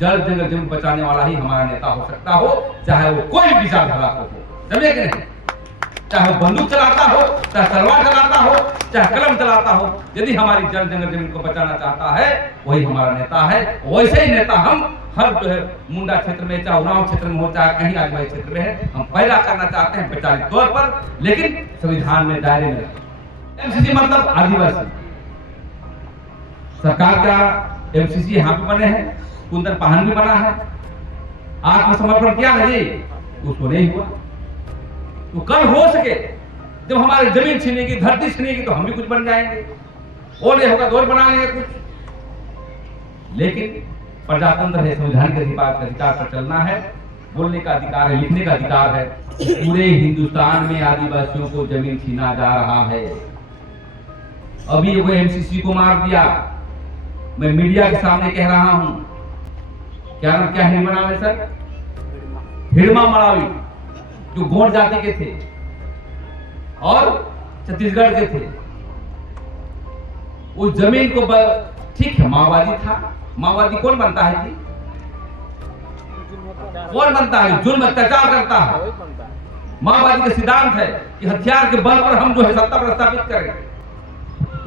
जल जंगल जमीन बचाने वाला ही हमारा नेता हो सकता हो, चाहे वो कोई भी विचारधारा को हो, समझे कि नहीं? चाहे वो बंदूक चलाता हो, चाहे तलवार चलाता हो, चाहे कलम चलाता हो, यदि हमारी जल जंगल जमीन को बचाना चाहता है वही हमारा नेता है। वैसे ही नेता हम हर जो है मुंडा क्षेत्र में, चाहे उन्नाव क्षेत्र में हो, चाहे कहीं आदिवासी क्षेत्र में है, हम पैदा करना चाहते हैं वैचारिक तौर पर, लेकिन संविधान में दायरे में रखें। एमसीसी मतलब आदिवासी। सरकार का एमसीसी यहाँ पे बने हैं, कुंदन पाहन भी बना है, आत्मसमर्पण किया नहीं, उसको नहीं हुआ। तो कल हो सके जब हमारी जमीन छीनेगी, धरती छीनेगी, तो हम भी कुछ बन जाएंगे, और नहीं होगा तो और बना लेंगे कुछ। लेकिन प्रजातंत्र है, संविधान के अधिकार पर चलना है, बोलने का अधिकार है, लिखने का अधिकार है। पूरे हिंदुस्तान में आदिवासियों को जमीन छीना जा रहा है। अभी वो एमसीसी को मार दिया, मैं मीडिया के सामने कह रहा हूं, क्या नाम क्या हिंदी नाम है सर? हिड़मा मड़ावी, जो गोंड जाति के थे और छत्तीसगढ़ के थे। उस जमीन को ठीक है, माओवादी था, माओवादी कौन बनता है जी? कौन बनता है? जुल्म अत्याचार करता है। माओवादी का सिद्धांत है कि हथियार के बल पर हम जो है सत्ता प्रस्थापित करें।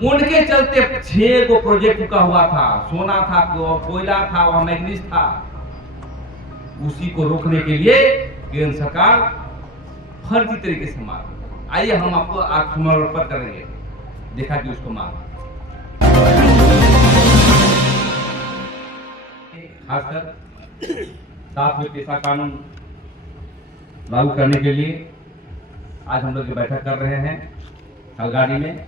उनके चलते 6 को प्रोजेक्ट रुका हुआ था, सोना था, कोयला था, वहां मैग्नीज था। उसी को रोकने के लिए केंद्र सरकार फर्जी तरीके से मार। आइए हम आपको आत्मसमर्पण करेंगे, देखा कि उसको मार। खासकर 7वें पेशा कानून लागू करने के लिए आज हम लोग बैठक कर रहे हैं हलगाड़ी में,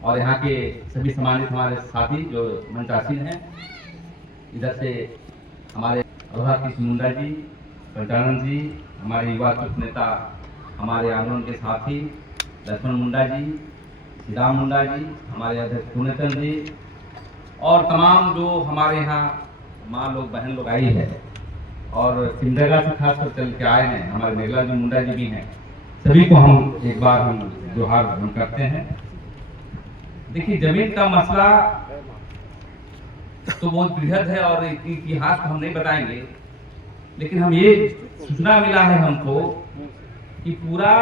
और यहाँ के सभी सम्मानित हमारे साथी जो मंचासीन हैं, इधर से हमारे कृष्ण मुंडा जी, पंचानंद जी, हमारे युवा नेता, हमारे आंदोलन के साथी लक्ष्मण मुंडा जी, श्रीराम मुंडा जी, हमारे अध्यक्ष पुण्यचंद जी, और तमाम जो हमारे यहाँ माँ लोग, बहन लोग आई है, और सिमडेगा से खासकर चल के आए हैं, हमारे मेघला जी मुंडा जी भी हैं। सभी को हम एक बार हम जोहार करते हैं। देखिए, जमीन का मसला तो बहुत बृहद है और इतिहास को हम नहीं बताएंगे, लेकिन हम ये सूचना मिला है हमको कि पूरा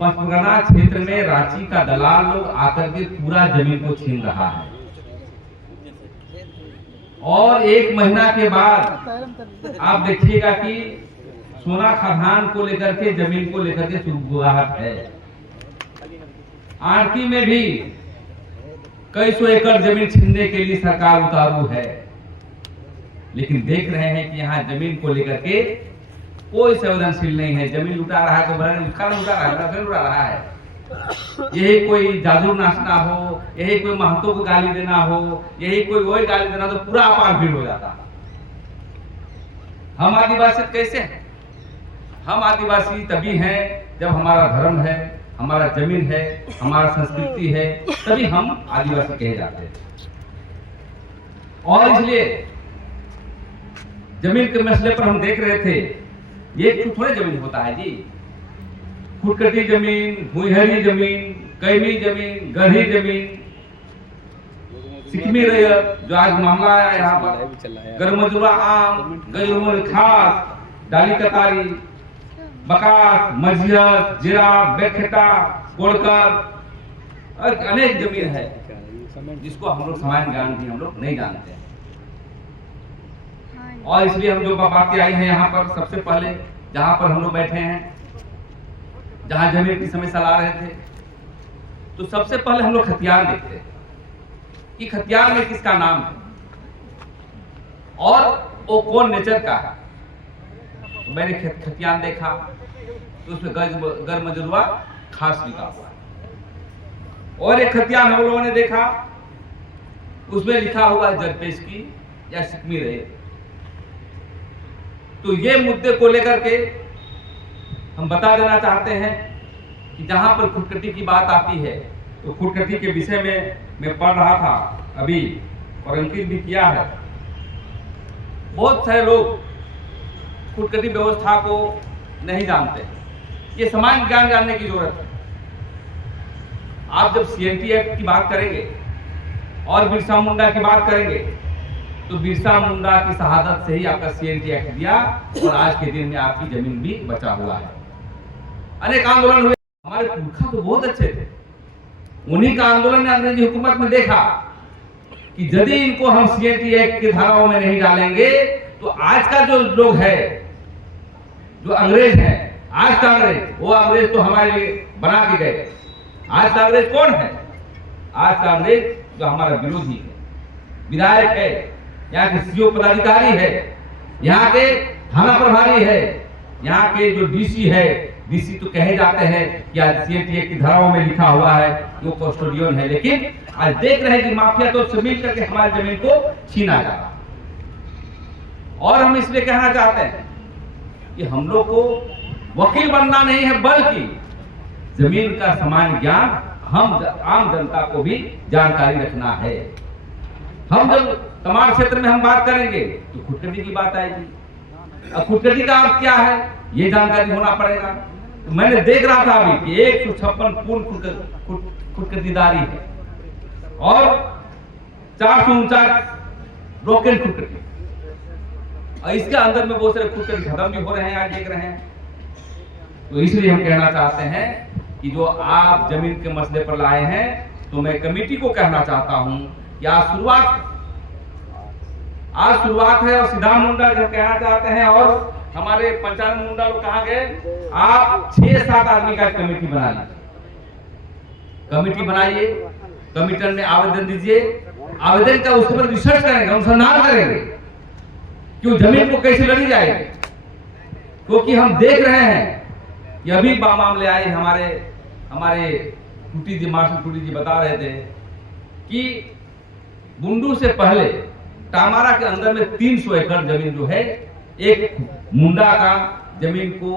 पचमरगा क्षेत्र में रांची का दलाल लोग आकर के पूरा जमीन को छीन रहा है, और 1 महीना के बाद आप देखिएगा कि सोना खदान को लेकर के, जमीन को लेकर के सुगबुगाहट है। आरती में भी कई सौ एकड़ जमीन छीनने के लिए सरकार उतारू है, लेकिन देख रहे हैं कि यहाँ जमीन को लेकर के कोई संवेदनशील नहीं है। जमीन लुटा रहा है तो बड़ा उसका लुटा रहा है, फिर लुटा रहा है। यही कोई जादू नाचना हो, यही कोई महतो को गाली देना हो, यही कोई वही गाली देना, तो पूरा अपार भीड़ हो जाता। हम आदिवासी कैसे हैं? हम आदिवासी तभी हैं जब हमारा धर्म है, हमारा जमीन है, हमारा संस्कृति है, तभी हम आदिवासी कहे जाते हैं। और इसलिए जमीन के मसले पर हम देख रहे थे, ये थोड़े जमीन होता है जी। खुदकटी जमीन, भुइहरी जमीन, कैमी जमीन, गढ़ी जमीन, सिकमी रैयत, जो आज मामला आया यहाँ पर, गरमजुआ आम, गैरुमर खास, डाली कतारी, बकास, मझियत, जीरा, बेखेटा, कोड़कर, अनेक जमीन है जिसको हम लोग सामान्य ज्ञान भी हम लोग नहीं जानते हैं। और इसलिए हम जो बातें आई हैं यहाँ पर, सबसे पहले जहाँ पर हम लोग बैठे हैं, जहाँ जमीन की समस्या ला रहे थे, तो सबसे पहले हम लोग खतियान देखते हैं कि खतियान में किसका नाम है और वो कौन नेचर का है। तो मैंने खतियान देखा तो उसमें गरमजुआ खास लिखा हुआ है, और एक खतियान हम लोगों ने देखा उसमें लिखा हुआ है जरपेश की या सिकमी रहे। तो ये मुद्दे को लेकर के हम बता देना चाहते हैं कि जहां पर खुदकटी की बात आती है, तो खुदकटी के विषय में मैं पढ़ रहा था अभी और अंकित भी किया है। बहुत सारे लोग खुदकटी व्यवस्था को नहीं जानते, ये सामान्य ज्ञान जानने की जरूरत है। आप जब CNT एक्ट की बात करेंगे और बिरसा मुंडा की बात करेंगे, तो बिरसा मुंडा की शहादत से ही आपका CNT एक्ट दिया और आज के दिन में आपकी जमीन भी बचा हुआ है। अनेक आंदोलन हुए, हमारे पुरखा तो बहुत अच्छे थे, उन्हीं का आंदोलन ने अंग्रेजी हुकूमत में देखा कि यदि इनको हम CNT एक्ट की धाराओं में नहीं डालेंगे तो आज का जो लोग है, जो अंग्रेज है, आज का अंग्रेज, वो अंग्रेज तो हमारे लिए बना के गए। आज का अंग्रेज कौन है? आज का अंग्रेज जो हमारा विरोधी है, विधायक है, यहाँ के CO पदाधिकारी है, यहाँ के थाना प्रभारी है, यहाँ के जो DC है, DC तो कहे जाते हैं कि आज CNT एक्ट की धाराओं में लिखा हुआ है वो कस्टोडियन है, लेकिन आज देख रहे हैं कि माफिया तो से मिल करके हमारी जमीन को छीना जा रहा है। और हम इसलिए कहना चाहते हैं कि हम लोग को वकील बनना नहीं है, बल्कि जमीन का सामान्य ज्ञान हम आम जनता को भी जानकारी रखना है। हम जब तमाम क्षेत्र में हम बात करेंगे तो खुदकटी की बात आएगी। अब खुदकटी का अर्थ क्या है ये जानकारी होना पड़ेगा। तो मैंने देख रहा था अभी कि 156 पूर्ण खुदकटीदारी है और 449 ब्रोकन खुदकटी, और इसके अंदर में बहुत सारे खुदकटी खत्म भी हो रहे हैं, आज देख रहे हैं। तो इसलिए हम कहना चाहते हैं कि जो आप जमीन के मसले पर लाए हैं, तो मैं कमेटी को कहना चाहता हूं कि आज शुरुआत है और सिद्धांत मुंडा जो कहना चाहते हैं और हमारे पंचायत मुंडा लोग कहाँ गए, आप 6-7 आदमी का कमेटी बना लीजिए, कमेटी बनाइए, कमीशन में आवेदन दीजिए, आवेदन का उसके पर रिसर्च करेंगे, अनुसंधान करेंगे कि जमीन को कैसे लड़ी जाएगी। क्योंकि हम देख रहे हैं कि अभी मामले आए, हमारे टूटी जी, मास्टर टूटी जी बता रहे थे कि बुंडू से पहले टामारा के अंदर में 300 एकड़ जमीन जो है, एक मुंडा का जमीन को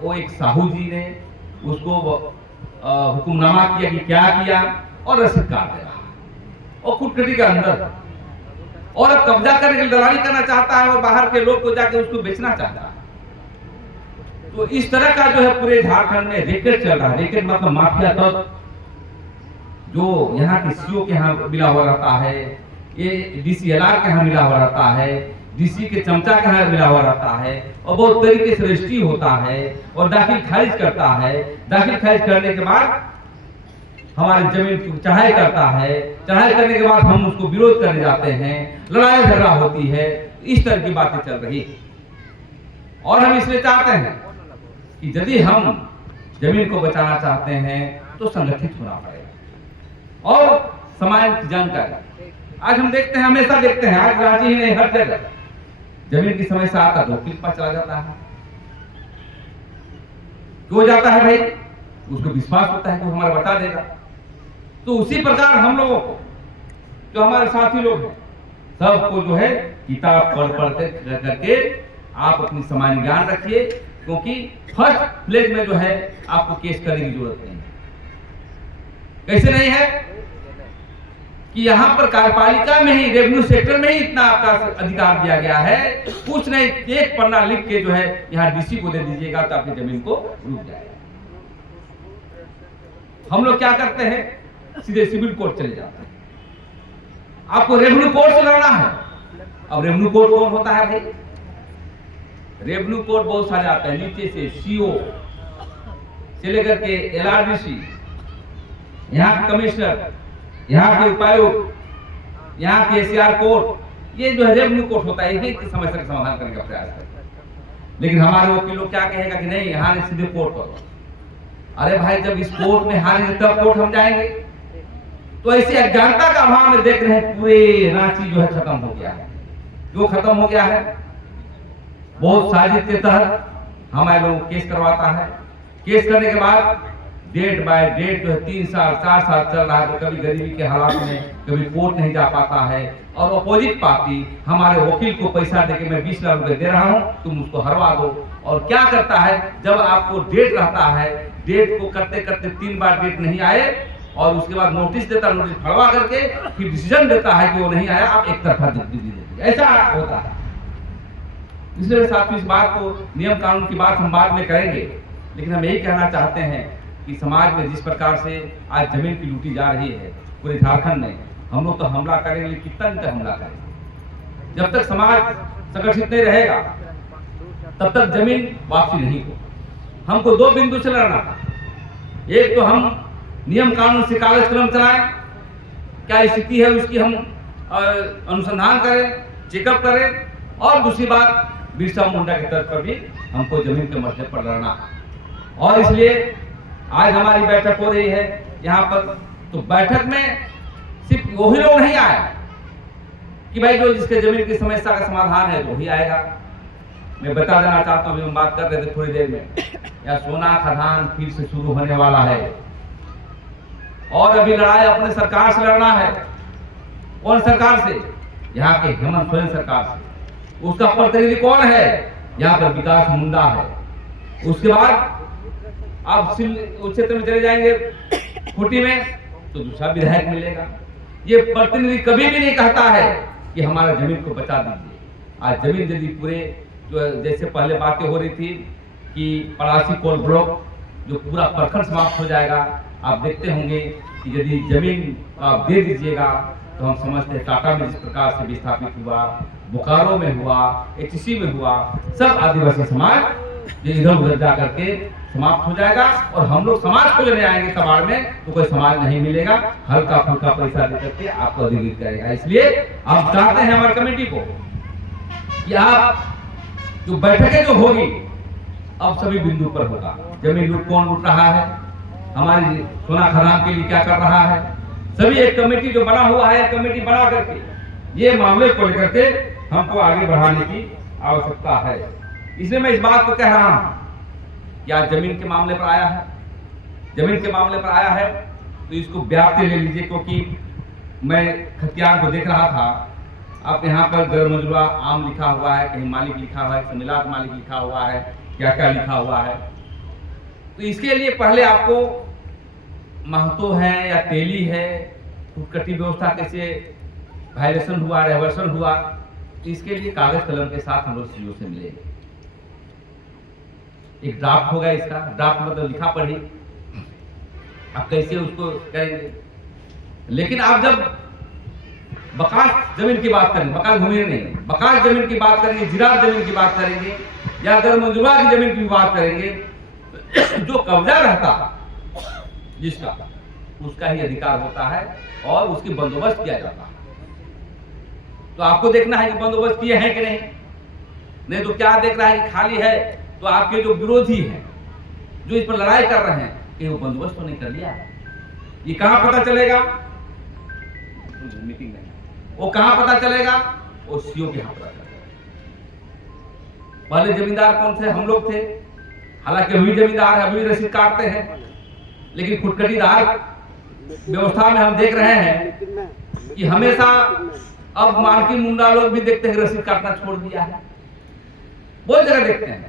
वो एक साहू जी ने उसको हुक्मनामा किया कि क्या किया और रसीद काट दे रहा और खुदकटी के अंदर, और अब कब्जा करने के लिए दलाली करना चाहता है और बाहर के लोग को जाके उसको बेचना चाहता है। तो इस तरह का जो है पूरे झारखंड में रैकेट चल रहा है। रैकेट मतलब माफिया तत्व जो यहाँ के CO के यहाँ मिला हुआ रहता है, ये DCLR के यहाँ मिला हुआ रहता है, DC के चमचा के यहाँ मिला हुआ रहता है और बहुत तरीके से रजिस्ट्री होता है और दाखिल खारिज करता है। दाखिल खारिज करने के बाद हमारी जमीन की चढ़ाई करता है, चढ़ाई करने के बाद हम उसको विरोध करने जाते हैं, लड़ाई झगड़ा होती है, इस तरह की बातें चल रही। और हम इसलिए चाहते हैं कि यदि हम जमीन को बचाना चाहते हैं तो संगठित होना पड़ेगा और समाज की जानकारी। आज हम देखते हैं, हमेशा देखते हैं, आज रांची ही नहीं हर जगह जमीन की समस्या आता तो वकील के पास चला जाता है। क्यों जाता है भाई? उसको विश्वास होता है कि हमारा बता देगा। तो उसी प्रकार हम लोगों को, जो हमारे साथी लोग हैं, सबको जो है किताब पढ़ करके आप अपनी सामान्य ज्ञान रखिए, क्योंकि फर्स्ट प्लेज में जो है आपको केस करने की जरूरत नहीं है। कैसे नहीं है कि यहाँ पर कार्यपालिका में ही, रेवेन्यू सेक्टर में ही इतना आपका अधिकार दिया गया है, कुछ नहीं, एक पन्ना लिख के जो है यहाँ DC को दे दीजिएगा तो आपकी जमीन को रुक जाएगा। हम लोग क्या करते हैं, सीधे सिविल कोर्ट चले जाते हैं। आपको रेवेन्यू कोर्ट से लड़ना है। अब रेवेन्यू कोर्ट कौन होता है भाई? रेवेन्यू कोर्ट बहुत सारे आते हैं, नीचे से CO से लेकर के LRDC, यहाँ के कमिश्नर, यहाँ के उपायुक्त, यहाँ के SR कोर्ट, ये जो है रेवेन्यू कोर्ट होता है, यही समस्या का समाधान करने का प्रयास करता है। लेकिन हमारे वकील लोग क्या कहेगा कि नहीं, यहाँ ने सीधे कोर्ट करो। अरे भाई, जब इस कोर्ट में हारेंगे तब कोर्ट हम जाएंगे। तो ऐसी अज्ञानता का अभाव में देख रहे हैं पूरे रांची जो है खत्म हो गया है। क्यों खत्म हो गया है? बहुत साजिश के तहत हमारे लोग केस करवाता है। केस करने के बाद डेट बाय डेट जो है 3 साल 4 साल चल रहा है। तो कभी गरीबी के हालात में कभी कोर्ट नहीं जा पाता है और अपोजिट पार्टी हमारे वकील को पैसा देके मैं 20 लाख रुपए दे रहा हूं, तुम उसको हरवा दो। और क्या करता है, जब आपको डेट रहता है, डेट को करते करते 3 बार डेट नहीं आए और उसके बाद नोटिस देता, नोटिस फड़वा करके फिर डिसीजन देता है कि वो नहीं आया, आप एक तरफा दे दीजिए। ऐसा होता है। इसलिए साथियों, इस बात को, नियम कानून की बात हम बाद में करेंगे, लेकिन हम यही कहना चाहते हैं कि समाज में जिस प्रकार से आज जमीन की लूटी जा रही है पूरे झारखंड में, हम लोग तो हमला करेंगे, कितना हमला करेंगे। जब तक समाज संगठित नहीं रहेगा तब तक जमीन वापसी नहीं हो। हमको दो बिंदु से लड़ना था। एक तो हम नियम कानून से कागज कलम चलाएं, क्या स्थिति है उसकी हम अनुसंधान करें, चेकअप करें, और दूसरी बात बिरसा मुंडा के तर्ज पर भी हमको जमीन के मसले पर लड़ना। और इसलिए आज हमारी बैठक हो रही है यहाँ पर। तो बैठक में सिर्फ वही लोग नहीं आए कि भाई जो जिसके जमीन की समस्या का समाधान है वही आएगा। मैं बता देना चाहता हूँ, हम बात कर रहे थे थोड़ी देर में, या सोना खदान फिर से शुरू होने वाला है और अभी लड़ाई अपने सरकार से लड़ना है। कौन सरकार से? यहाँ के हेमंत सोरेन सरकार से। उसका प्रतिनिधि कौन है? यहाँ पर विकास मुंडा है। उसके बाद आप उस क्षेत्र में चले जाएंगे खूंटी में तो दूसरा विधायक मिलेगा। ये प्रतिनिधि कभी भी नहीं कहता है कि हमारा जमीन को बचा दीजिए। आज जमीन यदि पूरे जो जैसे पहले बातें हो रही थी कि पड़ासी कोल ब्लॉक जो पूरा प्रखंड समाप्त हो जाएगा, आप देखते होंगे कि यदि जमीन आप दे दीजिएगा तो हम समझते हैं टाटा में जिस प्रकार से विस्थापित हुआ, बोकारो में हुआ, एचसी में हुआ, सब आदिवासी समाज ये इधर उधर जा करके समाप्त हो जाएगा और हम लोग समाज को लेने आएंगे कबाड़ में तो कोई समाज नहीं मिलेगा। हल्का फुल्का पैसा दे करके आपको अधिकृत करेगा। इसलिए आप चाहते हैं हमारी कमेटी को कि आप जो बैठकें जो होगी अब सभी बिंदु पर होगा। जमीन लूट कौन लूट रहा है, हमारी सोना खदान के लिए क्या कर रहा है, सभी एक कमेटी जो बना हुआ है, कमेटी बना करके ये मामले को लेकर के हमको आगे बढ़ाने की आवश्यकता है। इसलिए मैं इस बात को कह रहा हूं कि आज जमीन के मामले पर आया है, जमीन के मामले पर आया है तो इसको व्याप्ति ले लीजिए, क्योंकि मैं खतियान को देख रहा था। आप यहाँ पर गैर मजरूआ आम लिखा हुआ है, कहीं मालिक लिखा हुआ है, सम्मिलात मालिक लिखा हुआ है, क्या क्या लिखा हुआ है। तो इसके लिए पहले आपको महतो है या तेली है, फुटकटी व्यवस्था कैसे वायलेशन हुआ, रेवर्सन हुआ, तो इसके लिए कागज कलम के साथ हम लोग सीओ से मिलेंगे। एक ड्राफ्ट होगा, इसका ड्राफ्ट मतलब लिखा पढ़ी, आप कैसे उसको करेंगे। लेकिन आप जब बकास जमीन की बात करेंगे, बकास भूमि नहीं, बकास जमीन की बात करेंगे, जिरात जमीन की बात करेंगे या गैर मंजूरा की जमीन की बात करेंगे, जो कब्जा रहता है जिसका, उसका ही अधिकार होता है और उसकी बंदोबस्त किया जाता है। तो आपको देखना है कि बंदोबस्त किए हैं कि नहीं तो क्या देख रहा है कि खाली है। तो आपके जो विरोधी हैं जो इस पर लड़ाई कर रहे हैं कि वो बंदोबस्त तो नहीं कर लिया। ये कहां पता चलेगा? मीटिंग में वो कहां पता चलेगा? वो सीओ के यहां पता चलेगा। पहले जमींदार कौन थे? हम लोग थे। हालांकि अभी जमींदार है, अभी रसीद काटते हैं, लेकिन फुटकटीदार व्यवस्था में हम देख रहे हैं कि हमेशा अब मानकी मुंडा लोग भी देखते हैं रसीद काटना छोड़ दिया है। बहुत जगह देखते हैं।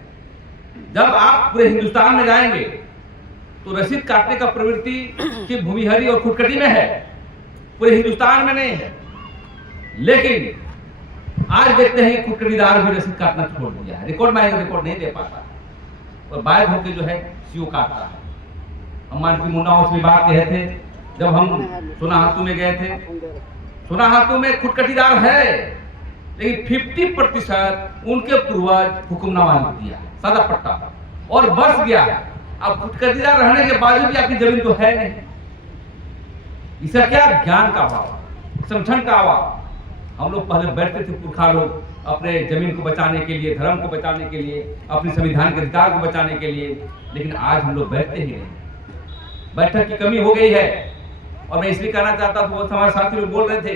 जब आप पूरे हिंदुस्तान में जाएंगे तो रसीद काटने का प्रवृत्ति सिर्फ भूमिहरी और फुटकटी में है, पूरे हिंदुस्तान में नहीं है। लेकिन आज देखते हैं फुटकटीदार भी रसीद काटना छोड़ दिया है। रिकॉर्ड में रिकॉर्ड नहीं दे पाता और बायद होकर जो है सीओ काटता है। हम मानकी मुंडाओं से बात कहे थे जब हम सोनाहातू में गए थे। सोनाहातू में फुटकटीदार है, लेकिन 50% उनके पूर्वज हुक्मनामा लिख दिया, सादा पट्टा और बस गया। अब फुटकटीदार रहने के बावजूद भी आपकी जमीन तो है नहीं। इसका क्या? ज्ञान का अभाव, संगठन का अभाव। हम लोग पहले बैठते थे पुरखा लोग अपने जमीन को बचाने के लिए, धर्म को बचाने के लिए, अपने संविधान के अधिकार को बचाने के लिए, लेकिन आज हम लोग बैठते ही नहीं। बैठक की कमी हो गई है। और मैं इसलिए कहना चाहता हूं, बहुत हमारे साथी लोग बोल रहे थे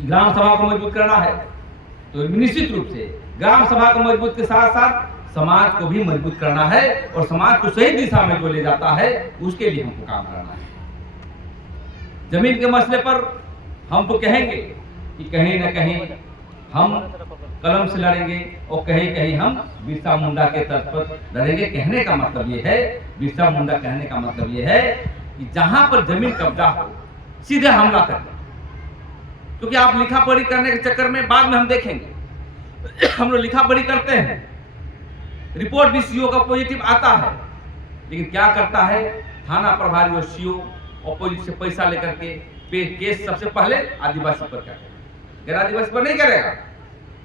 ग्राम सभा को मजबूत करना है, तो निश्चित रूप से ग्राम सभा को मजबूत के साथ साथ समाज को भी मजबूत करना है और समाज को सही दिशा में जो ले जाता है उसके लिए हमको काम करना है। जमीन के मसले पर हम तो कहेंगे कि कहीं न कहीं हम कलम से लड़ेंगे और कहीं कहीं हम बिरसा मुंडा के तर्ज पर लड़ेंगे। कहने का मतलब ये है, बिरसा मुंडा कहने का मतलब ये है कि जहां पर जमीन कब्जा हो सीधे हमला करें। क्योंकि आप लिखा पढ़ी करने के चक्कर में बाद में हम देखेंगे हम लोग लिखा पढ़ी करते हैं, रिपोर्ट भी सीओ का पॉजिटिव आता है, लेकिन क्या करता है थाना प्रभारी और सीओ अपोजिट से पैसा लेकर के केस सबसे पहले आदिवासी पर करेगा, गैर आदिवासी पर नहीं करेगा।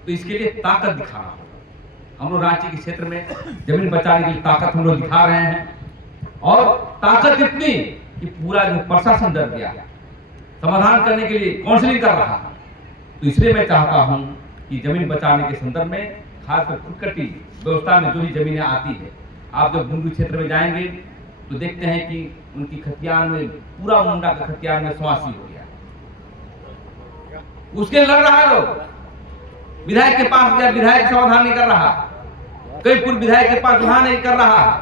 तो इसके लिए ताकत दिखाना होगा। हम लोग रांची के क्षेत्र में जमीन बचाने के लिए ताकत हम लोग दिखा रहे हैं, और ताकत इतनी कि पूरा जो प्रशासन डर गया, समाधान करने के लिए काउंसलिंग कर रहा है। तो इसलिए मैं चाहता हूं कि जमीन बचाने के संदर्भ में खासकर खुदकटी व्यवस्था में जो भी जमीनें आती है, आप जब बुंडू क्षेत्र में जाएंगे तो देखते हैं कि उनकी खतियान में पूरा मुंडा का खतियान में स्वासी हो गया। उसके लड़ रहा है लोग, विधायक के पास गया, विधायक समाधान नहीं कर रहा, कई पूर्व विधायक के पास वहां नहीं कर रहा।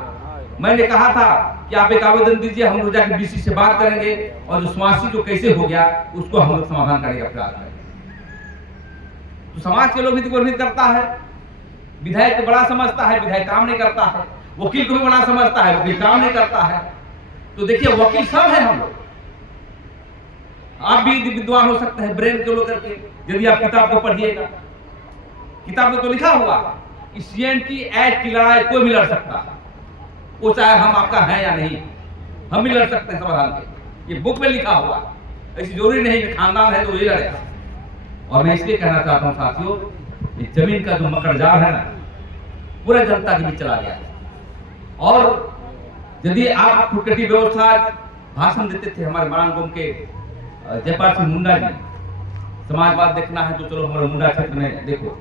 मैंने कहा था कि आप एक आवेदन दीजिए, हम लोग जाकर डीसी से बात करेंगे और जो स्वासी जो कैसे हो गया उसको हम लोग समाधान करने का प्रयास करेंगे। तो समाज के लोग भी विरोध करता है, विधायक को बड़ा समझता है, विधायक काम नहीं करता है, वकील को भी बड़ा समझता है, वकील काम नहीं करता है। तो देखिए वकील सब है हम लोग, आप भी विद्वान हो सकते हैं ब्रेन के लोग करके, यदि आप किताब को पढ़िएगा, किताब में तो लिखा हुआ कि CNT एक्ट की लड़ाई कोई भी लड़ सकता है, वो चाहे हम आपका है या नहीं, हम भी लड़ सकते हैं समाधान के, ये बुक में लिखा हुआ। ऐसी जरूरी नहीं कि खानदान है तो ये लड़ेगा। और मैं इसलिए कहना चाहता हूं साथियों, ये जमीन का जो मकड़जाल है ना, पूरे जनता के बीच चला गया। और यदि आप खुदकटी व्यवस्था भाषण देते थे हमारे मारांगोम के जयपाल सिंह मुंडा जी, समाजवाद देखना है तो चलो हमारे मुंडा क्षेत्र में देखो,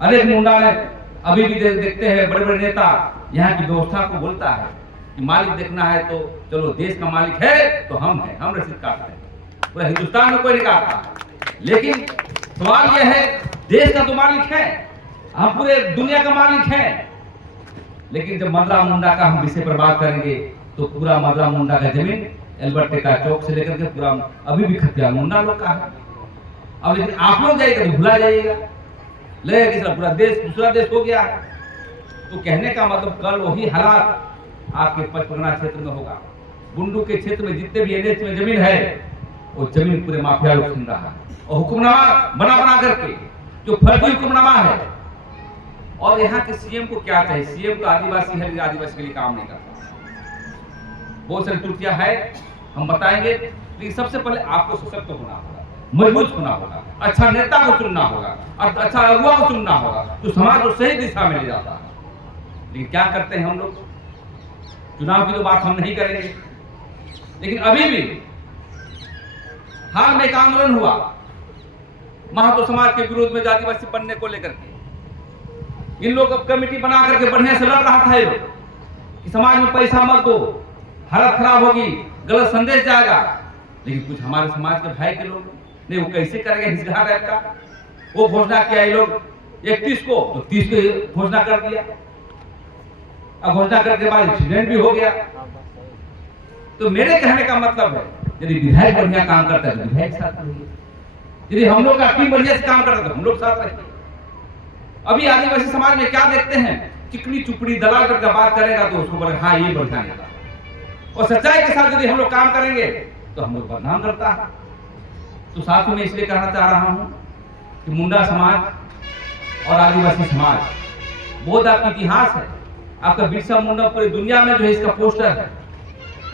अनेक मुंडा ने अभी भी देखते हैं, बड़े बड़े नेता यहाँ की व्यवस्था को बोलता है कि मालिक देखना है तो चलो देश का मालिक है तो हम हैं, हम रसीद काटते हैं, पूरा हिंदुस्तान में कोई नहीं काटता। लेकिन सवाल यह है, देश का तो मालिक है, हम पूरे दुनिया का मालिक है, लेकिन जब मदरा मुंडा का हम विषय पर बात करेंगे तो पूरा मदरा मुंडा का जमीन एल्बर्ट का चौक से लेकर के पूरा अभी भी खतिया मुंडा लोग का है। अब लेकिन आप लोग जाइएगा तो भुला जाइएगा, लगेगा कि पूरा देश दूसरा देश हो गया। तो कहने का मतलब कल वही हालात आपके पचपना क्षेत्र में होगा। बुंडू के क्षेत्र में जितने भी NH में जमीन है वो जमीन पूरे माफिया लोग छीन रहा है, और हुक्मनामा बना करके जो फर्जी हुक्मनामा है। और यहाँ के CM को क्या चाहिए, CM तो आदिवासी है, आदिवासी के लिए काम नहीं करता। बहुत सारी त्रुटियां है, हम बताएंगे, लेकिन सबसे पहले आपको सशक्त होना होगा, मजबूत होना होगा, अच्छा नेता को चुनना होगा, अच्छा अगुवा को चुनना होगा, तो समाज को सही दिशा में ले जाता है। लेकिन क्या करते हैं हम लोग, चुनाव की तो बात हम नहीं करेंगे, लेकिन अभी भी हाल में एक आंदोलन हुआ महतो समाज के विरोध में, आदिवासी बनने को लेकर के। इन लोग अब कमेटी बना करके बढ़िया से लड़ रहा था ये लोग कि समाज में पैसा मत दो, हालत खराब होगी, गलत संदेश जाएगा। लेकिन कुछ हमारे समाज के भाई के लोग नहीं, वो कैसे करेंगे हिंसा टाइप का, वो घोषणा किया ये लोग 31 को, तो 30 को घोषणा कर दिया। अब घोषणा करने के बाद एक्सीडेंट भी हो गया। तो मेरे कहने का मतलब है, यदि विधायक बढ़िया काम करता है तो विधायक साथ रहिए, यदि हम लोग का टीम बढ़िया से काम करता है तो हम लोग साथ रहिए। अभी आदिवासी समाज में क्या देखते हैं, चिकनी चुपड़ी दलाल करके बात करेगा तो उसको बोले हाँ ये बढ़िया नेता, और सच्चाई के साथ यदि हम लोग काम करेंगे तो हम लोग बदनाम करता है। तो साथ में इसलिए कहना चाह रहा हूं कि मुंडा समाज और आदिवासी समाज बहुत आपका इतिहास है। आपका बिरसा मुंडा पूरी दुनिया में जो है इसका पोस्टर है,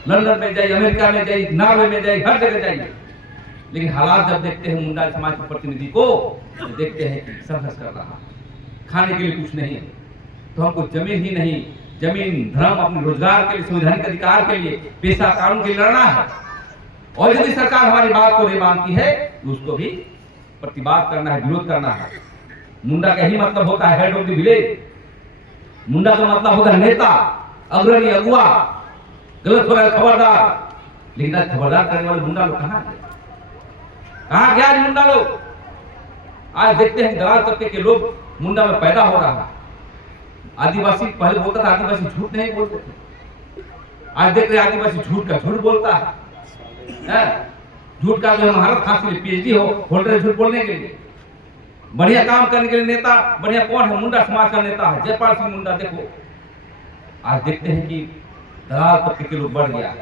लंदन में जाइए, अमेरिका में जाइए, नॉर्वे में जाइए, हर जगह जाइए। लेकिन हालात जब देखते हैं मुंडा समाज के प्रतिनिधि को, तो देखते हैं कि संघर्ष कर रहा, खाने के लिए कुछ नहीं है, तो हमको जमीन ही नहीं, जमीन धर्म अपने रोजगार के लिए, संवैधानिक अधिकार के लिए, पेशा कानून के लिए लड़ना है। और यदि सरकार हमारी बात को नहीं मानती है तो उसको भी प्रतिवाद करना है, विरोध करना है। मुंडा का ही मतलब होता है हेड ऑफ द विलेज, मुंडा का मतलब होता है नेता, अग्रणी, अगुआ। गलत हो रहा है खबरदार। लेकिन आज खबरदार करने वाले मुंडा लोग कहाँ गया आज मुंडा लोग? आज देखते हैं दलाल तबके के लोग मुंडा में पैदा हो रहा है। आदिवासी पहले बोलता था आदिवासी झूठ नहीं बोलते थे, आज देख रहे आदिवासी झूठ का झूठ बोलता है। झूठ का जो महारत हासिल PhD होल्डर झूठ बोलने के लिए, बढ़िया काम करने के लिए नेता बढ़िया कौन है? मुंडा समाज का नेता है जयपाल सिंह मुंडा। देखो आज देखते हैं कि दलाल तबके के लोग बढ़ गया,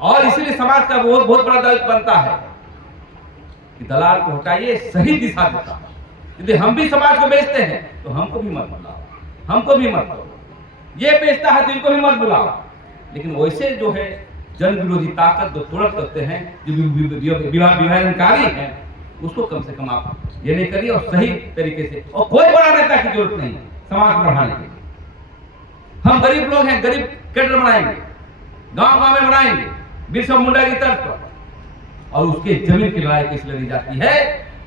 और इसीलिए समाज का बहुत बड़ा दायित्व बनता है कि दलाल को हटाइए, सही दिशा देता है। यदि हम भी समाज को बेचते हैं तो हमको भी मत बुलाओ, हमको भी मत बुलाओ। ये बेचता है तो इनको भी मत बुलाओ। लेकिन वैसे जो है जन विरोधी ताकत जो तुरंत करते हैं, जो विभाजनकारी हैं, उसको कम से कम आप ये नहीं करिए, और सही तरीके से, और कोई बड़ा नेता की जरूरत नहीं समाज को बढ़ाने की। हम गरीब लोग हैं, गरीब कैडर बनाएंगे, गांव गांव में बनाएंगे बिरसा मुंडा की तर्ज पर, और उसके जमीन की लड़ाई कैसे लड़ी जाती है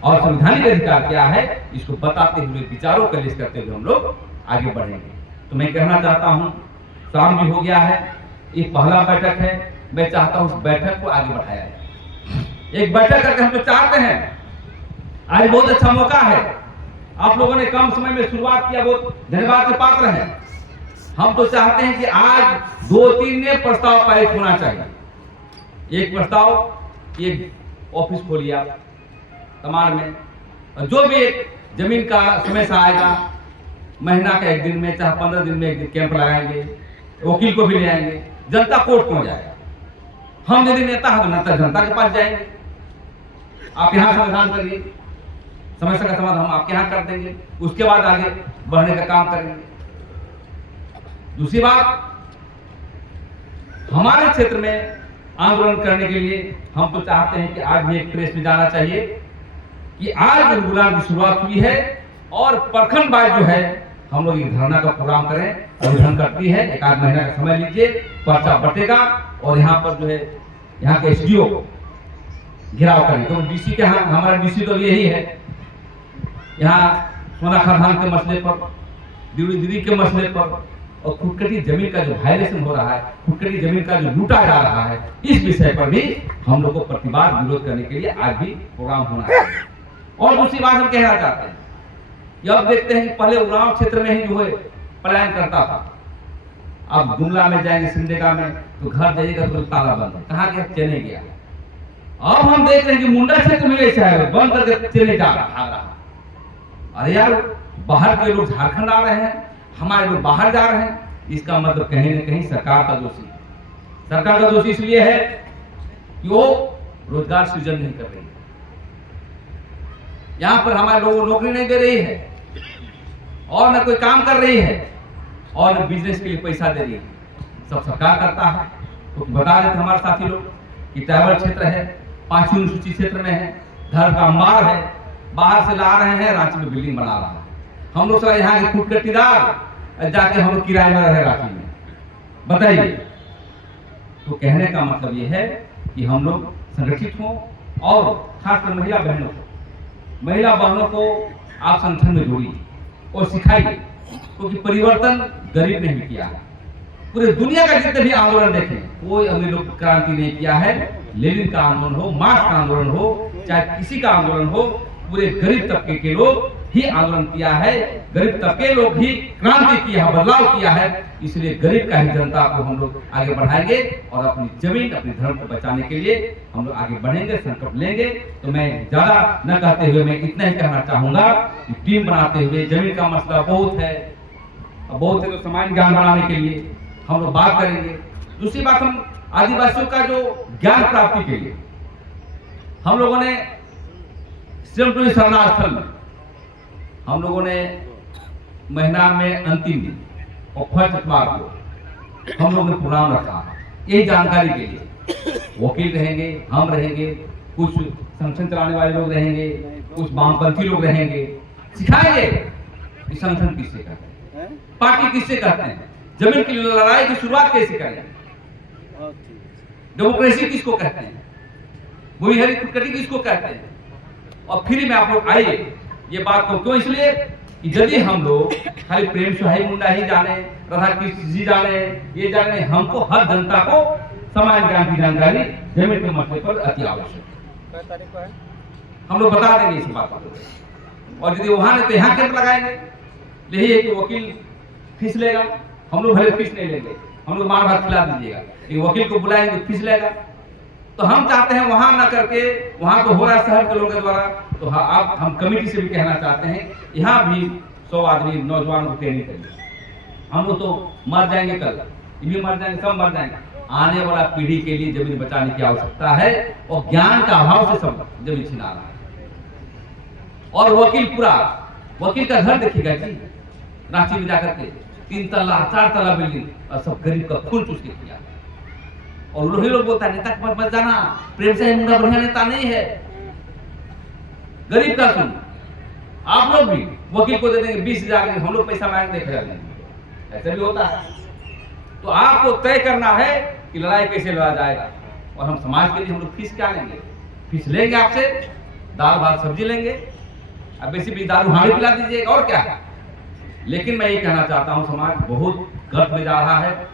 और संवैधानिक अधिकार क्या है, इसको बताते हुए, विचारों का लिस्ट करते हुए हम लोग आगे बढ़ेंगे। तो मैं कहना चाहता हूं, शाम भी हो गया है, ये पहला बैठक है, मैं चाहता हूं उस बैठक को आगे बढ़ाया जाए। एक बैठक करके हम तो चाहते हैं, आज बहुत अच्छा मौका है, आप लोगों ने कम समय में शुरुआत किया, बहुत धन्यवाद के पात्र हैं। हम तो चाहते हैं कि आज 2-3 नए प्रस्ताव पारित होना चाहिए। एक प्रस्ताव, एक ऑफिस खोलिए आप तमाड़ में, और जो भी एक जमीन का समय से आएगा, महीना का 1 दिन में, चाहे 15 दिन में 1 दिन कैंप लगाएंगे, वकील को भी ले आएंगे, जनता कोर्ट पहुंच जाएगा। हम यदि नेता है तो नेता जनता के पास जाएंगे, आप यहाँ समाधान करिए, समस्या का समाधान हम आपके यहाँ कर देंगे, उसके बाद आगे बढ़ने का काम करेंगे। दूसरी बात, हमारे क्षेत्र में आंदोलन करने के लिए हम तो चाहते हैं कि आज भी एक प्रेस में जाना चाहिए कि आज रेगुलर की शुरुआत हुई है, और प्रखंड वाइज जो है हम लोग एक धरना का प्रोग्राम करें, अभियान करती है, 1 महीना का समय लीजिए, पर्चा बटेगा, और यहाँ पर जो है यहाँ के एसडीओ घिराव करें, तो डीसी के यहाँ, हमारा डीसी तो यही है, यहाँ सोना खादान के मसले पर, दीदी के मसले पर, और खुदकटी जमीन का जो वायलेशन हो रहा है, खुदकटी जमीन का जो लूटा जा रहा है, इस विषय पर भी हम लोग को प्रतिवाद विरोध करने के लिए आज भी प्रोग्राम होना है। और दूसरी बात हम कहना चाहते हैं कि अब देखते हैं कि पहले उरांव क्षेत्र में ही जो है पलायन करता था, अब गुमला में जाएंगे, सिमडेगा में, तो घर जाइएगा तो ताला बंद है, कहाँ गया, चेन्नई गया। अब हम देख रहे हैं कि मुंडा क्षेत्र में ऐसा है, बंद करके चेन्नई जा रहा। अरे यार, बाहर के लोग झारखंड आ रहे हैं, हमारे लोग बाहर जा रहे हैं, इसका मतलब कहीं ना कहीं सरकार का दोषी है। सरकार का दोषी इसलिए है कि वो रोजगार सृजन नहीं कर रही है, यहां पर हमारे लोगों को नौकरी नहीं दे रही है, और न कोई काम कर रही है, और न बिजनेस के लिए पैसा दे रही है, सब सरकार करता है। तो बता देते हमारे साथी लोग कि ट्राइबल क्षेत्र है, 5वीं अनुसूची क्षेत्र में है, धर्म का अंबार है, बाहर से ला रहे हैं, रांची में बिल्डिंग बना रहा है। हम लोग सर यहाँ के खुदकटीदार जाके हम लोग किराए में रहे रांची में, बताइए। तो कहने का मतलब ये है कि हम लोग संगठित हों, और खासकर महिला बहनों को आप संगठन में जोड़िए और सिखाइए, क्योंकि परिवर्तन गरीब ने भी किया है। पूरे दुनिया का जितने भी आंदोलन देखें, कोई अमीर लोग क्रांति नहीं किया है। लेनिन का आंदोलन हो, मार्क्स का आंदोलन हो, चाहे किसी का आंदोलन हो, पूरे गरीब तबके के लोग ही आंदोलन किया है, गरीब तबके लोग ही क्रांति किया है, बदलाव किया है। इसलिए गरीब का ही जनता को हम लोग आगे बढ़ाएंगे, और अपनी जमीन, अपने धर्म को बचाने के लिए हम लोग आगे बढ़ेंगे, संकल्प लेंगे। तो मैं ज्यादा न कहते हुए मैं इतना ही कहना चाहूंगा कि टीम बनाते हुए, जमीन का मसला बहुत है, बहुत है, तो सामान्य ज्ञान बनाने के लिए हम लोग बात करेंगे। दूसरी बात, हम आदिवासियों का जो ज्ञान प्राप्ति के लिए हम लोगों ने श्रीमटोली शरणास्थल में हम लोगों ने महीना में अंतिम दिन और फर्स्ट इतवार को हम लोगों ने प्रोग्राम रखा। यही जानकारी के लिए वकील रहेंगे, हम रहेंगे, कुछ संगठन चलाने वाले लोग रहेंगे, कुछ वामपंथी लोग रहेंगे, सिखाएंगे कि संगठन किससे कहते हैं, पार्टी किससे कहते हैं, जमीन की लड़ाई की शुरुआत कैसे करें, डेमोक्रेसी किसको कहते हैं, भूमिहरी खुदकटी किसको कहते हैं। और फ्री में आप लोग आइए, ये बात को क्यों, इसलिए कि यदि हम लोग खाली प्रेम सुहाई मुंडा ही जाने, राधा कृष्ण जी जाने, ये जाने, हमको हर जनता को समान ज्ञान की जानकारी जमीन के मसले पर अति आवश्यक है। हम लोग बता देंगे इस बात को, और यदि वहां ने तो यहाँ कैंप लगाएंगे। यही है कि वकील फीस लेगा, हम लोग भले फीस नहीं लेंगे, हम लोग मार भात खिला दीजिएगा, लेकिन वकील को बुलाएंगे तो फीस लेगा। तो हम चाहते हैं वहां ना करके, वहां तो हो रहा है शहर के लोगों के द्वारा, तो आप हम कमेटी से भी कहना चाहते हैं, यहाँ भी 100 आदमी नौजवानों को ट्रेनिंग करिए। हम लोग तो मर जाएंगे, कल ये भी मर जाएंगे, सब मर जाएंगे। आने वाला पीढ़ी के लिए जमीन बचाने की आवश्यकता है, और ज्ञान का अभाव से सब जमीन छिना रहा है। और वकील का घर देखिएगा जी, रांची में जाकर के 3 तल्ला 4 तल्ला बिल्डिंग, और सब गरीब का खून चूस के किया। और वही लोग बोलता है नेता के पास मत जाना, प्रेम से मुंडा बढ़िया नेता नहीं है। गरीब का सुन, आप लोग भी वकील को दे देंगे 20,000, हम लोग पैसा मांगेंगे 1,000 देंगे, ऐसा भी होता है। तो आपको तय करना है कि लड़ाई कैसे लड़ा जाएगा, और हम समाज के लिए हम लोग फीस क्या लेंगे? फीस लेंगे आपसे, दाल भात सब्जी लेंगे, अब बेसी दारू हाड़ी पिला दीजिएगा, और क्या है। लेकिन मैं ये कहना चाहता हूँ, समाज बहुत गर्त में जा रहा है,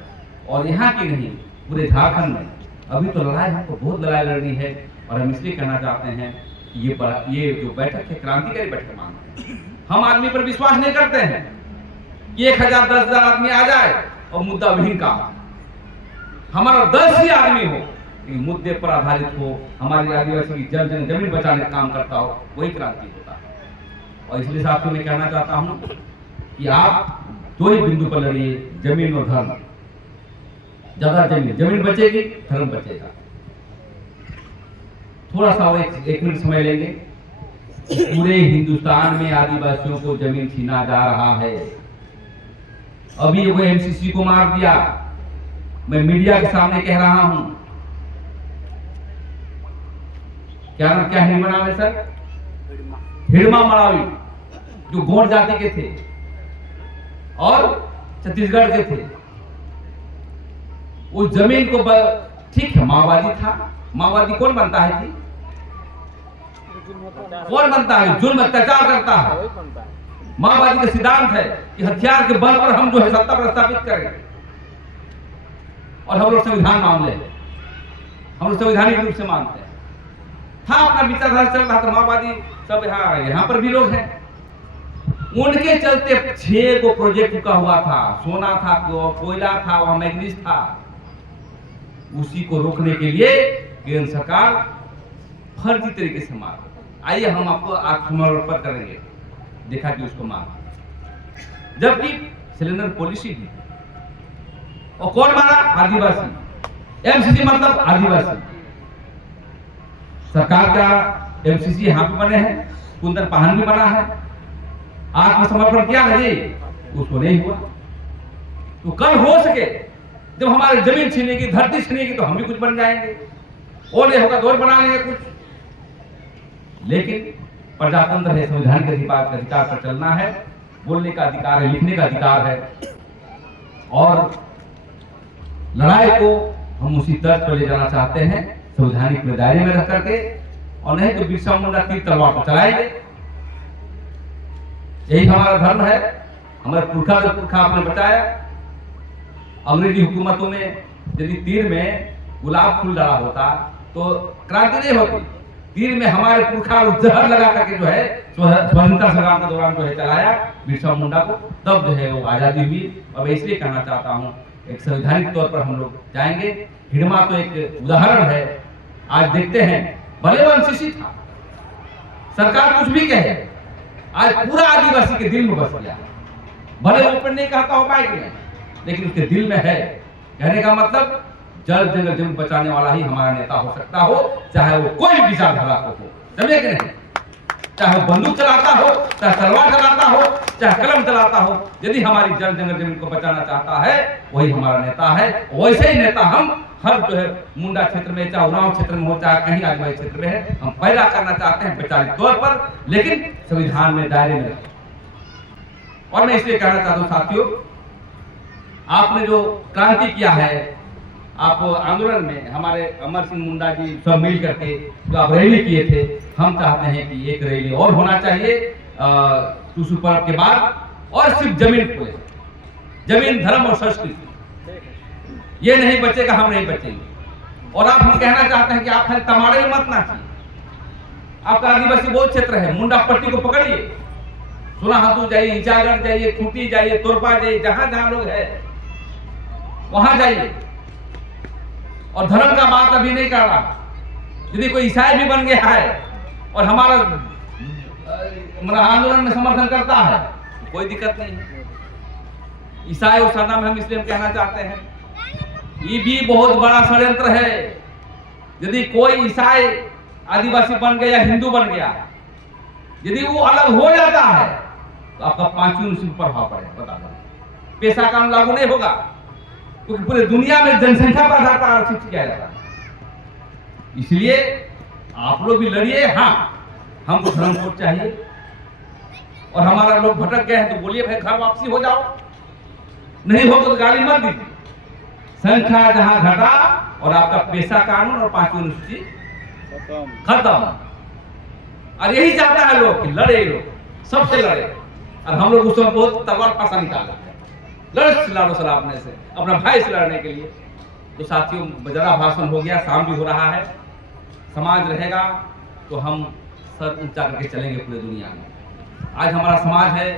और यहाँ की नहीं पूरे झारखंड में अभी तो लड़ाई, हमको बहुत लड़ाई लड़नी है। और हम इसलिए कहना चाहते हैं कि ये जो बैठक है क्रांतिकारी बैठक मानते हैं। हम आदमी पर विश्वास नहीं करते हैं कि 1,000 10,000 आदमी आ जाए और मुद्दा विहीन काम, हमारा 10 ही आदमी हो, मुद्दे पर आधारित हो, हमारी आदिवासी की जमीन बचाने का काम करता हो, वही क्रांति होता है। और इसलिए साथियों मैं कहना चाहता हूँ कि आप दो ही बिंदु पर लड़िए, जमीन और धर्म। ज्यादा जमीन बचेगी, धर्म बचेगा। थोड़ा सा और एक मिनट समय लेंगे। पूरे हिंदुस्तान में आदिवासियों को जमीन छीना जा रहा है। अभी वो एमसीसी को मार दिया, मैं मीडिया के सामने कह रहा हूं। क्या हिड़मा नाम है सर? हिड़मा मरावी, जो गोंड जाति के थे और छत्तीसगढ़ के थे। उस जमीन को ठीक है, माओवादी था, माओवादी कौन बनता है जी? कौन बनता है? जुल्म अत्याचार करता है। माओवादी का सिद्धांत है कि हथियार के बल पर हम जो है सत्ता प्रस्थापित करें, और हम लोग संविधान मान ले, हम लोग संवैधानिक रूप से मानते हैं। था अपना विचारधारा चल रहा था, माओवादी सब यहाँ पर भी लोग हैं। उनके चलते 6 को प्रोजेक्ट रुका हुआ था, सोना था, कोयला था, वहां मैग्नीज था। उसी को रोकने के लिए केंद्र सरकार फर्जी तरीके से मार। आइए हम आपको आत्मसमर्पण करेंगे, देखा कि उसको मार, जबकि सिलेंडर पॉलिसी थी। और कौन मारा? आदिवासी। एमसीसी मतलब आदिवासी। सरकार का एमसीसी यहाँ पे बने हैं, कुंदन पाहन भी बना है। आत्मसमर्पण किया ना जी, उसको नहीं हुआ। तो कल हो सके जब हमारे जमीन छीनेगी, धरती छीनेगी, तो हम भी कुछ बन जाएंगे, और नहीं होगा तो और बना लेंगे कुछ। लेकिन प्रजातंत्र है, संवैधानिक अधिकार पर चलना है, बोलने का अधिकार है, लिखने का अधिकार है, और लड़ाई को हम उसी तर्ज पर ले जाना चाहते हैं, संवैधानिक दायरे में रख करके, और नहीं तो बिरसा मुंडा तीर तलवार पर चलाएंगे। यही हमारा धर्म है, हमारे पुरखा आपने बचाया। अंग्रेजी हुकूमतों में यदि तीर में गुलाब फूल डाला होता तो क्रांति नहीं होती। तीर में हमारे पुरखा जहर लगा करके जो है स्वतंत्रता संग्राम के दौरान जो है चलाया बिरसा मुंडा को, तब जो है वो आजादी हुई। और मैं इसलिए कहना चाहता हूँ, एक संवैधानिक तौर पर हम लोग जाएंगे। हिड़मा तो एक उदाहरण है। आज देखते हैं, भले वो एमसीसी था, सरकार कुछ भी कहे, आज पूरा आदिवासी के दिल में बस गया। भले वो नहीं कहता हो माइक में, लेकिन उसके दिल में है। कहने का मतलब, जल जंगल जमीन बचाने वाला ही हमारा नेता हो सकता हो, चाहे वो कोई भी विचारधारा को हो, समझे कि नहीं? चाहे वो बंदूक चलाता हो, चाहे तलवार चलाता हो, चाहे कलम चलाता हो, यदि हमारी जल जंगल जमीन को बचाना चाहता है, वही हमारा नेता है। वैसे ही नेता हम हर जो है मुंडा क्षेत्र में, चाहे उरांव क्षेत्र में हो, चाहे कहीं आदिवासी क्षेत्र में है, हम पैदा करना चाहते हैं वैचारिक तौर पर, लेकिन संविधान में दायरे में। और मैं इसलिए कहना चाहता हूँ साथियों, आपने जो क्रांति किया है, आप आंदोलन में हमारे अमर सिंह मुंडा जी सब मिल करके जो आप रैली किए थे, हम चाहते हैं कि एक रैली और होना चाहिए टूसू पर्व के बाद, और सिर्फ जमीन को, जमीन, धर्म और संस्कृति, ये नहीं बचेगा, हम नहीं बचेंगे। और आप हम कहना चाहते हैं कि आप खाली तमाड़े में मत नाचिए। आपका आदिवासी बहुत क्षेत्र है, मुंडा पट्टी को पकड़िए, सुनाहातू जाइए, ईचागढ़ जाइए, खूंटी जाइए, तोरपा जाइए, जहां जहां लोग है वहां जाइए। और धर्म का बात अभी नहीं कर रहा। यदि कोई ईसाई भी बन गया है और हमारा आंदोलन में समर्थन करता है, कोई दिक्कत नहीं है। ईसाई और सरना में हम इसलिए कहना चाहते हैं, ये भी बहुत बड़ा षड्यंत्र है। यदि कोई ईसाई आदिवासी बन गया या हिंदू बन गया, यदि वो अलग हो जाता है तो आपका 5वीं अनुसूची पर प्रभाव पड़ेगा। बता दो, पेशा कानून लागू नहीं होगा, क्योंकि पूरे दुनिया में जनसंख्या पर आधार पर आरक्षित किया जाता है। इसलिए आप लोग भी लड़िए, हाँ, हमको धर्म कोड चाहिए, और हमारा लोग भटक गए हैं तो बोलिए भाई घर वापसी हो जाओ, नहीं हो तो गाली मत दीजिए। संख्या जहां घटा और आपका पेशा कानून और 5वीं अनुसूची खत्म। और यही चाहता है लोग कि लड़े, लोग सबसे लड़े, और हम लोग उस समय बहुत तलवार पासा निकाला लड़ो सलापने से, अपना भाई से लड़ने के लिए। तो साथियों, बजरा भाषण हो गया, शाम भी हो रहा है। समाज रहेगा तो हम सर ऊंचा करके चलेंगे पूरी दुनिया में। आज हमारा समाज है,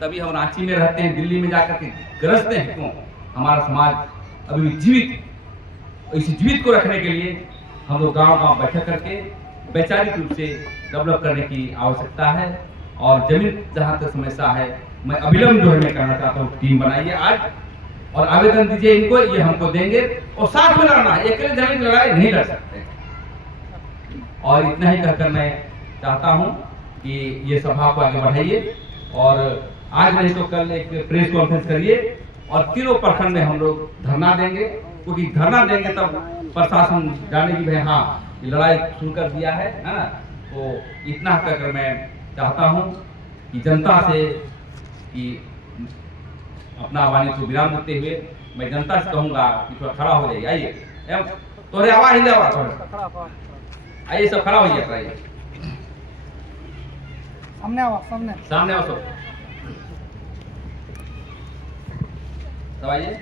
तभी हम रांची में रहते हैं, दिल्ली में जाकर के गरजते हैं। क्यों? हमारा समाज अभी भी जीवित, इस जीवित को रखने के लिए हम लोग गांव-गांव बैठक करके वैचारिक रूप से डेवलप करने की आवश्यकता है। और जमीन जहां तक समस्या है, मैं अविलंब जो है मैं कहना चाहता हूँ, टीम बनाइए आज और आवेदन दीजिए इनको, ये हमको देंगे और साथ में लड़ना है, अकेले जमीन की लड़ाई नहीं लड़ सकते। और इतना ही कहकर मैं चाहता हूँ कि ये सभा को आगे बढ़ाइए, और आज नहीं तो कल एक प्रेस कॉन्फ्रेंस करिए, और तीनों प्रखंड में हम लोग धरना देंगे, क्योंकि धरना देंगे तब प्रशासन जाने की भाई हाँ लड़ाई शुरू कर दिया है ना। तो इतना कहकर मैं चाहता हूँ कि जनता से कि अपना वाणी को विराम देते हुए मैं जनता से कहूँगा कि थोड़ा खड़ा हो जाइए। आइए, तोरे आवाज ही आवाज, आइए सब खड़ा होइए, आइए सामने आओ, सामने आओ सब आइए।